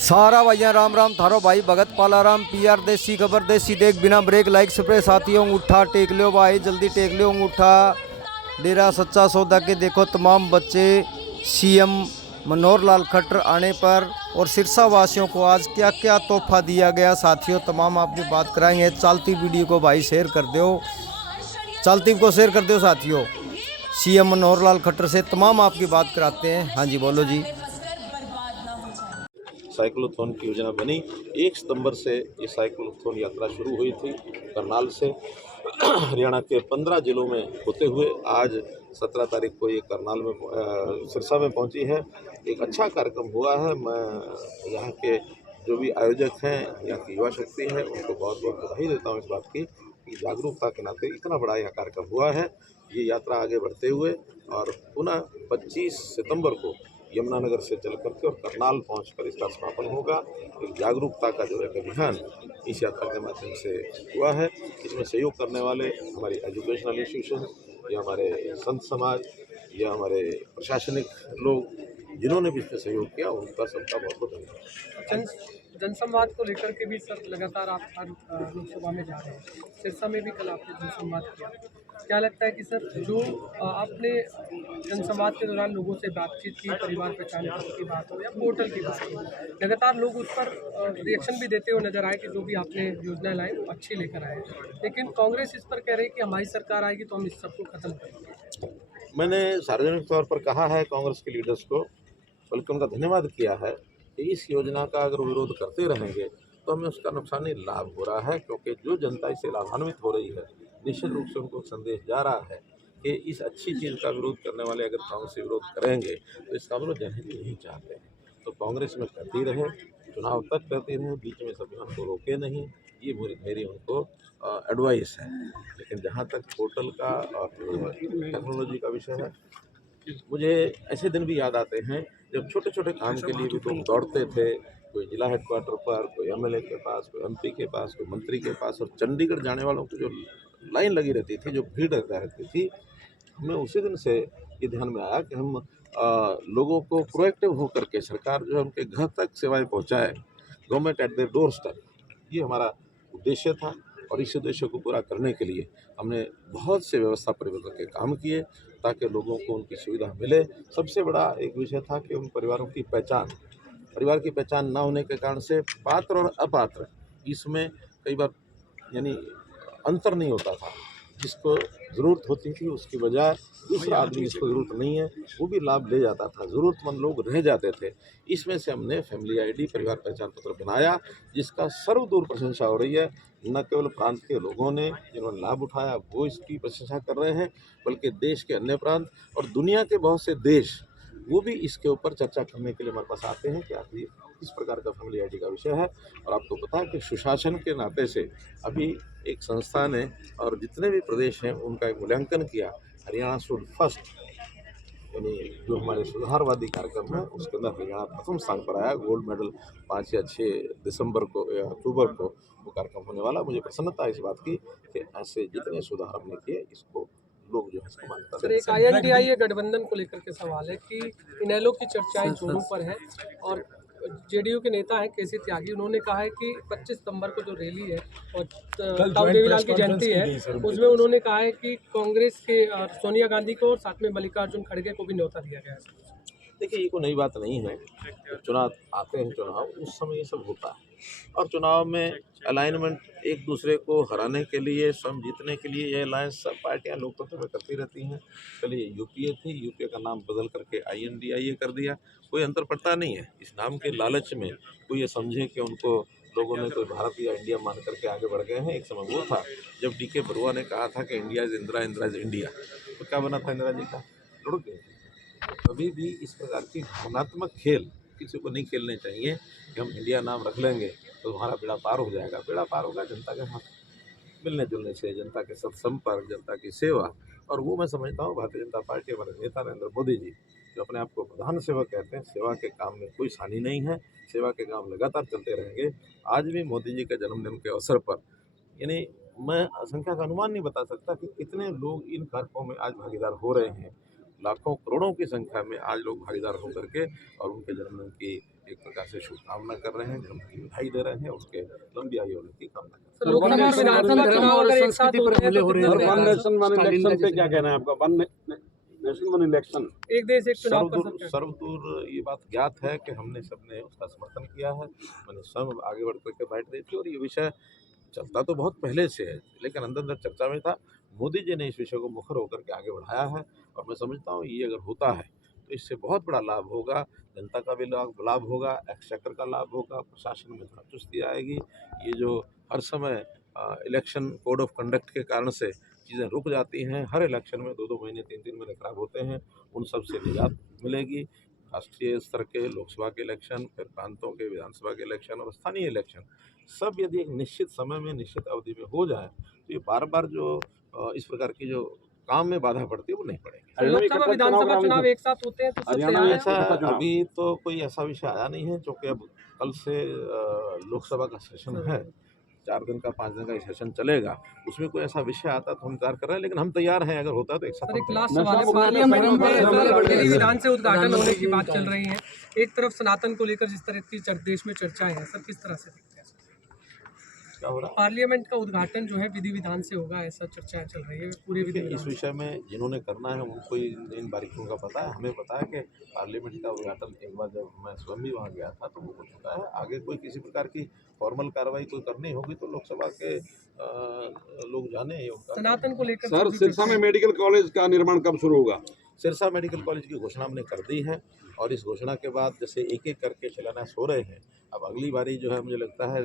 सारा भैया राम राम थारो भाई भगत पालाराम पीआर देसी खबर देसी देख बिना ब्रेक लाइक स्प्रे साथियों उठा टेक लो भाई जल्दी टेक लो उठा डेरा सच्चा सौदा के देखो तमाम बच्चे सीएम मनोहर लाल खट्टर आने पर और सिरसा वासियों को आज क्या क्या तोहफा दिया गया साथियों तमाम आपकी बात कराएंगे। चलती वीडियो को भाई शेयर कर दो, चलती को शेयर कर दो साथियों। सीएम मनोहर लाल खट्टर से तमाम आपकी बात कराते हैं। हाँ जी बोलो जी। साइक्लोथॉन की योजना बनी। 1 सितंबर से ये साइक्लोथॉन यात्रा शुरू हुई थी करनाल से हरियाणा के 15 जिलों में होते हुए आज 17 तारीख को ये करनाल में सिरसा में पहुंची है। एक अच्छा कार्यक्रम हुआ है। मैं यहाँ के जो भी आयोजक हैं, यहाँ की युवा शक्ति है, उनको बहुत बहुत बधाई देता हूँ इस बात की कि जागरूकता के नाते इतना बड़ा यह कार्यक्रम हुआ है। ये यात्रा आगे बढ़ते हुए और पुनः 25 सितंबर को यमुनानगर से चल करके और करनाल पहुंचकर इसका समापन होगा। एक जागरूकता का जो एक अभियान इस यात्रा के माध्यम से हुआ है। इसमें सहयोग करने वाले हमारी एजुकेशनल इंस्टीट्यूशन या हमारे संत समाज या हमारे प्रशासनिक लोग जिन्होंने भी इसमें सहयोग किया उनका सबका बहुत बहुत धन्यवाद। जनसंवाद को लेकर के भी सर लगातार आप हर लोकसभा में जा रहे हैं, सिरसा में भी कल आपने जनसंवाद किया। क्या लगता है कि सर जो आपने जनसंवाद के दौरान लोगों से बातचीत की, परिवार पहचान पत्र की बात हो या पोर्टल की बात हो, लगातार लोग उस पर रिएक्शन भी देते हुए नजर आए कि जो भी आपने योजना लाई वो अच्छी लेकर आए, लेकिन कांग्रेस इस पर कह रही है कि हमारी सरकार आएगी तो हम इस सबको खत्म करेंगे। मैंने सार्वजनिक तौर पर कहा है कांग्रेस के लीडर्स को, बल्कि उनका धन्यवाद किया है कि इस योजना का अगर विरोध करते रहेंगे तो हमें उसका नुकसान ही लाभ हो रहा है, क्योंकि जो जनता इससे लाभान्वित हो रही है निश्चित रूप से उनको संदेश जा रहा है कि इस अच्छी चीज़ का विरोध करने वाले अगर कांग्रेस से विरोध करेंगे तो इसका विरोध जनहित नहीं चाहते हैं। तो कांग्रेस में करती रहे, चुनाव तक करती रहे, बीच में सभी उनको रोके नहीं, ये मेरी उनको एडवाइस है। लेकिन जहाँ तक पोर्टल का और टेक्नोलॉजी का विषय है, मुझे ऐसे दिन भी याद आते हैं जब छोटे छोटे काम के लिए भी लोग दौड़ते थे, कोई जिला हेडक्वार्टर पर, कोई एमएलए के पास, कोई एमपी के पास, कोई मंत्री के पास, और चंडीगढ़ जाने वालों की जो लाइन लगी रहती थी, जो भीड़ रहती थी, हमें उसी दिन से ये ध्यान में आया कि हम लोगों को प्रोएक्टिव होकर के सरकार जो है उनके घर तक सेवाएं पहुंचाए, government at their door step, ये हमारा उद्देश्य था। और इस उद्देश्य को पूरा करने के लिए हमने बहुत से व्यवस्था परिवर्तन के काम किए ताकि लोगों को उनकी सुविधा मिले। सबसे बड़ा एक विषय था कि उन परिवारों की पहचान, परिवार की पहचान न होने के कारण से पात्र और अपात्र इसमें कई बार यानी अंतर नहीं होता था। जिसको ज़रूरत होती थी उसकी बजाय दूसरा आदमी जिसको ज़रूरत नहीं है वो भी लाभ ले जाता था, ज़रूरतमंद लोग रह जाते थे। इसमें से हमने फैमिली आईडी, परिवार पहचान पत्र बनाया, जिसका सर्वदूर प्रशंसा हो रही है। न केवल प्रांत के लोगों ने जिन्होंने लाभ उठाया वो इसकी प्रशंसा कर रहे हैं, बल्कि देश के अन्य प्रांत और दुनिया के बहुत से देश वो भी इसके ऊपर चर्चा करने के लिए हमारे पास आते हैं कि आखिर किस प्रकार का फैमिली आईडी का विषय है। और आपको पता है कि सुशासन के नाते से अभी एक संस्था ने और जितने भी प्रदेश हैं उनका एक मूल्यांकन किया। हरियाणा शुड फर्स्ट, यानी जो हमारे सुधारवादी कार्यक्रम है उसके अंदर हरियाणा प्रथम स्थान पर आया। गोल्ड मेडल 5 या 6 दिसंबर को या अक्टूबर को वो कार्यक्रम होने वाला। मुझे प्रसन्नता है इस बात की कि ऐसे जितने सुधार हमने किए इसको लोग जो है इसको मान्यता सर एक INDIA गठबंधन को लेकर के सवाल है कि इनेलो की चर्चाएं जोरों पर है और JDU के नेता हैं केसी त्यागी, उन्होंने कहा है कि 25 सितंबर को जो रैली है और ताऊ देवीलाल की जयंती है उसमें उन्होंने कहा है कि कांग्रेस के सोनिया गांधी को और साथ में मल्लिकार्जुन खड़गे को भी न्योता दिया गया है। देखिए ये कोई नई बात नहीं है। चुनाव आते हैं, चुनाव उस समय ये सब होता है और चुनाव में अलाइनमेंट एक दूसरे को हराने के लिए, स्वयं जीतने के लिए ये अलायंस सब पार्टियां लोकतंत्र में करती रहती हैं। पहले यूपीए थी, यूपीए का नाम बदल करके INDIA कर दिया, कोई अंतर पड़ता नहीं है। इस नाम के लालच में कोई ये समझे कि उनको लोगों ने कोई भारत या इंडिया मान करके आगे बढ़ गए हैं। एक समय वो था जब DK बरुआ ने कहा था कि India is Indira, Indira is India, तो क्या बना था इंदिरा जी का? लुढ़क गए। कभी भी इस प्रकार की भावनात्मक खेल किसी को नहीं खेलने चाहिए कि हम इंडिया नाम रख लेंगे तो हमारा बेड़ा पार हो जाएगा। बेड़ा पार होगा जनता के साथ मिलने जुलने से, जनता के साथ संपर्क, जनता की सेवा। और वो मैं समझता हूँ भारतीय जनता पार्टी, हमारे नेता नरेंद्र मोदी जी जो अपने आप को प्रधान सेवक कहते हैं, सेवा के काम में कोई हानि नहीं है, सेवा के काम लगातार चलते रहेंगे। आज भी मोदी जी के जन्मदिन के अवसर पर यानी मैं संख्या का अनुमान नहीं बता सकता कि कितने लोग इन कार्यक्रमों में आज भागीदार हो रहे हैं। लाखों करोड़ों की संख्या में आज लोग भागीदार होकर के और उनके जन्मदिन की एक प्रकार से शुभकामना कर रहे हैं, उनकी बधाई दे रहे हैं, उसके लंबी आयु होने की कामना कर रहे सर, लोकसभा और विधानसभा चुनाव अगर एक साथ होते हैं तो कितना और प्रयास वन है? नेशन वन इलेक्शन पे क्या कहना है आपका? वन नेशन वन इलेक्शन, एक देश एक चुनाव कर सर्वदूर सकते हैं। सर्वदूर ये बात ज्ञात है कि हमने सबने उसका समर्थन किया है। मैंने स्वयं आगे बढ़ करके बैठ दी थी और ये विषय चलता तो बहुत पहले से है, लेकिन अंदर अंदर चर्चा में था। मोदी जी ने इस विषय को मुखर होकर के आगे बढ़ाया है और मैं समझता हूँ ये अगर होता है तो इससे बहुत बड़ा लाभ होगा, जनता का भी लाभ होगा, एक्सचेकर का लाभ होगा, प्रशासन में थोड़ा चुस्ती आएगी। ये जो हर समय इलेक्शन कोड ऑफ कंडक्ट के कारण से चीज़ें रुक जाती हैं, हर इलेक्शन में 2-2 महीने 3-3 महीने खराब होते हैं, उन सब से निजात मिलेगी। राष्ट्रीय स्तर के लोकसभा के इलेक्शन, फिर प्रांतों के विधानसभा के इलेक्शन और स्थानीय इलेक्शन सब यदि एक निश्चित समय में निश्चित अवधि में हो जाए तो ये बार बार जो इस प्रकार की जो काम में बाधा पड़ती है वो नहीं पड़ेगी। लोकसभा विधानसभा चुनाव एक साथ होते हैं तो सब हरियाणा तैयार में है? ऐसा अभी तो कोई ऐसा विषय आया नहीं है, क्योंकि अब कल से लोकसभा का सेशन है, 4 दिन का 5 दिन का सेशन चलेगा। उसमें कोई ऐसा विषय आता तो हम इंतजार कर रहे हैं, लेकिन हम तैयार हैं अगर होता है तो एक साथ सर, हम एक तैयार लास्ट हैं। सवाल है। पार्लियामेंट में विधि विधान से उद्घाटन होने की बात चल रही है, एक तरफ सनातन को लेकर जिस तरह की देश में चर्चाएं हैं, सर किस तरह से देखते हैं? क्या हो रहा है? पार्लियामेंट का उद्घाटन जो है विधि विधान से होगा, ऐसा चर्चा चल रही है पूरे विधि इस विधान। विषय में जिन्होंने करना है उनको इन बारीकियों का पता है। हमें पता है कि पार्लियामेंट का उद्घाटन एक बार जब मैं स्वयं भी वहाँ गया था तो वो हो चुका है। आगे कोई किसी प्रकार की फॉर्मल कार्रवाई कोई करनी होगी तो लोकसभा के लोग जाने, ये उनका सनातन को लेकर सर सिरसा में मेडिकल कॉलेज का निर्माण कब शुरू होगा? सिरसा मेडिकल कॉलेज की घोषणा हमने कर दी है और इस घोषणा के बाद जैसे एक एक करके शिलान्यास हो रहे हैं, अब अगली बारी जो है मुझे लगता है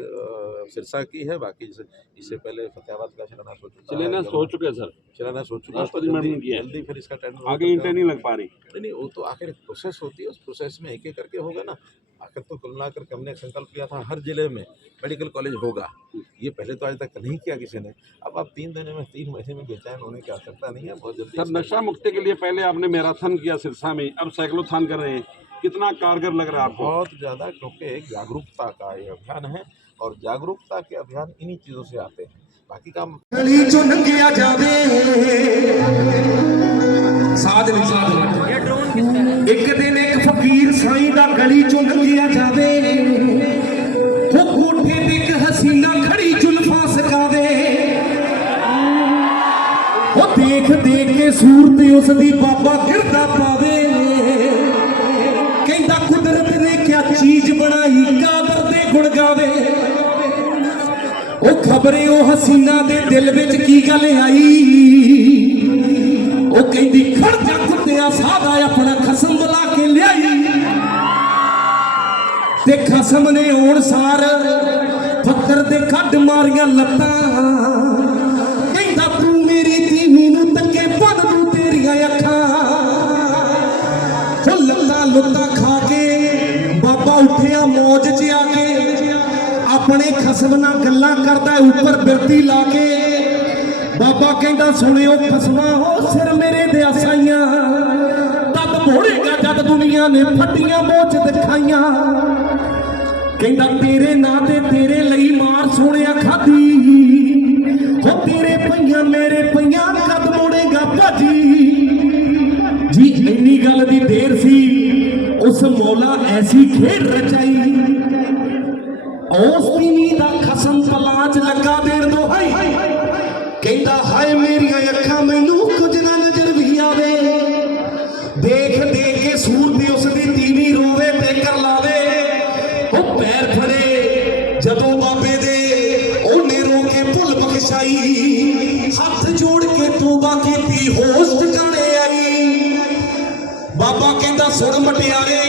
सिरसा की है, बाकी जैसे इससे पहले फतेहाबाद का शिलान्यास हो चुका है। शिलान्यास हो चुके हैं सर, शिलान्यास हो चुका है, राष्ट्रपति मैडम ने किया है। जल्दी फिर इसका टेंडर आगे इंटें नहीं लग पा रही। नहीं, वो तो आखिर एक प्रोसेस होती है, उस प्रोसेस में एक एक करके होगा ना। आखिर तो कुल मिलाकर के हमने एक संकल्प किया था हर जिले में मेडिकल कॉलेज होगा, ये पहले तो आज तक नहीं किया किसी ने। अब आप 3 महीने में बेचैन होने की आवश्यकता नहीं है, बहुत जल्दी सर नशा मुक्ति के लिए पहले आपने मैराथन किया सिरसा में, अब साइक्लोथॉन कर रहे हैं, कितना कारगर लग रहा है आपको? बहुत ज़्यादा, क्योंकि एक जागरूकता का ये अभियान है और जागरूकता के अभियान इन्हीं चीज़ों से आते हैं। बाकी काम गली चो लंघिया जावे साध नहीं साध ये ड्रोन किसका है? एक दिन एक फकीर साईं दा गली चो लंघिया जावे हो कोठे ते एक हसीना खड़ी जुल्फां सकावे हो देख देख के सूरत उसदी बाबा गिरदा पावे कहंदा कुदरत ने क्या चीज बनाई कादर दे गुण गावे ओ खबरे ओ हसीना दे दिल विच की गल आई ओ कहंदी खड़ जा कुत्तिया सादा अपना खसम बुला के लियाई ते खसम ने होण सार फकर दे कड मारियां लत्तां कहंदा तू मेरी धीमी नूं तके बन दूं तेरियां अखां ओ लत्तां लुत्तां खा के बाबा उठिया मौज च आके अपने खसम नाल गल्लां करदा ऊपर बिरती ला के बाबा कहंदा सुनियो खसमा हो सिर मेरे दे साईयां तद मोड़ेगा जद दुनिया ने फटियां मोच दिखाइयां कहंदा तेरे नां ते तेरे लई मार सोहणिया खाधी हो तेरे पईयां मेरे पईयां कद मोड़ेगा भाजी जी इन्नी गल दी देर सी उस मौला ऐसी खेड रचाई उस तीनी दा खसम पलाच लगा देण दो हाय कहंदा हाय मेरियां अखां मैनू कुछ ना नजर भी आवे देख देख के सूरत उसदी तीवी रोवे ते कर लावे ओ पैर फड़े जदों बाबे दे ओने रो के भुल बख्शाई हाथ जोड़ के तौबा कीती होश ठिकाने आई बाबा कहंदा सुन मटियारे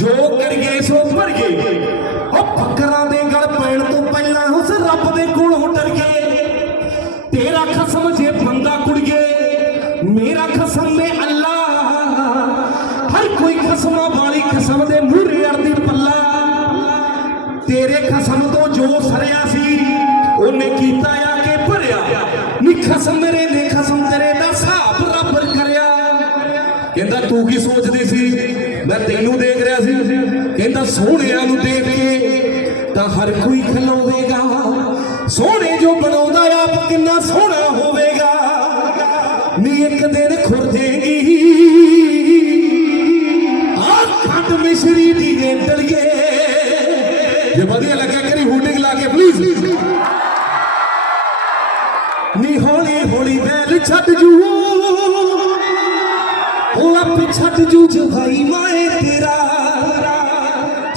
जो करिए सो भरिए ओ फकरां दे गल पैण तो पहला उस रब दे कोलों डरिए तेरा खसम जे बंदा कुड़िए मेरा खसम में अल्लाह हर कोई खसमा वाली खसम दे मूरे अड़दी पल्ला तेरे खसम तो जो सरिया सी ओने कीता आके भरिया नी खसम मेरे ने खसम तेरे दा हिसाब बराबर करया कहंदा तू की सोचदी सी मैं तैनू देख रहा सी कहंदा सोहणिया नू देख के तां हर कोई खलोवेगा सोहणे जो बनाउंदा आप किन्ना सोहना होवेगा नी एक दिन खुर देगी आ खंड मिश्री दी दलिए ਜੇ ਵਧੀਆ ਲੱਗਿਆ ਕਰੀ ਹੂਟਿੰਗ ਲਾ ਕੇ ਪਲੀਜ਼ ਨੀ ਹੌਲੀ ਹੌਲੀ ਬੈਲ ਛੱਡ ਜੂ ਉਹ ਆਪੇ ਛੱਡ ਜੂ ਜਵਾਈ ਮਾਏ ਤੇਰਾ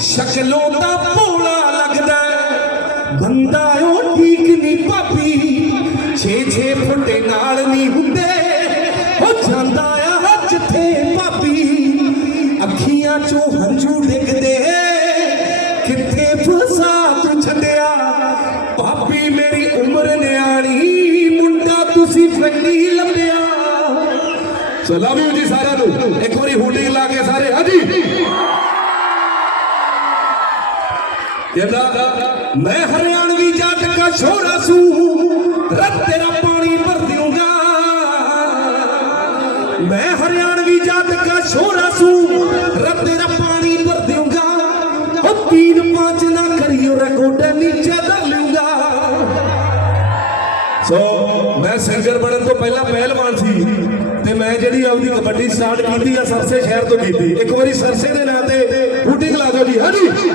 ਸ਼ਕਲੋਂ ਦਾ ਭੋਲਾ ਲੱਗਦਾ ਬੰਦਾ ਉਹ ਠੀਕ ਨਹੀਂ ਭਾਬੀ 6-6 ਫੁੱਟੇ ਨਾਲ ਨਹੀਂ ਹੁੰਦੇ ਉਹ ਜਾਂਦਾ ਆ ਜਿੱਥੇ ਭਾਬੀ ਅੱਖੀਆਂ ਚੋਂ ਹੰਝੂ ਡਿੱਗਦੇ ਕਿੱਥੇ ਫਸਾ ਤੂੰ ਛੱਡਿਆ ਭਾਬੀ ਮੇਰੀ ਉਮਰ ਨਿਆਣੀ ਮੁੰਡਾ ਤੁਸੀਂ ਫੱਟੀ ਲੱਭਿਆ ਸੋ ਲਵ ਯੂ ਜੀ ਸਾਰਿਆਂ ਨੂੰ ਇੱਕ ਵਾਰੀ ਹੂਟਿੰਗ ਲਾ ਕੇ ਸਾਰੇ ਹਾਂਜੀ ਕਹਿੰਦਾ ਮੈਂ ਹਰਿਆਣਵੀ ਜੱਟ ਕਾ ਛੋਰਾ ਸੂ ਰੱਬ ਤੇਰਾ ਪਾਣੀ ਭਰ ਦਿਉਂਗਾ मैं हरियाणवी जात का छोरा सू रब तेरा पानी भर दूंगा ओ 3-5 ना करियो गोडे नीचे धर लूंगा सो मैं सिंगर बनने तो पहला पहलवान सी ते मैं ਜਿਹੜੀ ਆਪਦੀ ਕਬੱਡੀ ਸਟਾਰਟ ਕੀਤੀ ਆ ਸਰਸੇ ਸ਼ਹਿਰ ਤੋਂ ਕੀਤੀ ਇੱਕ ਵਾਰੀ ਸਰਸੇ ਦੇ ਨਾਂ ਤੇ ਹੂਟਿੰਗ ਲਾ ਦਿਓ ਜੀ ਹਾਂਜੀ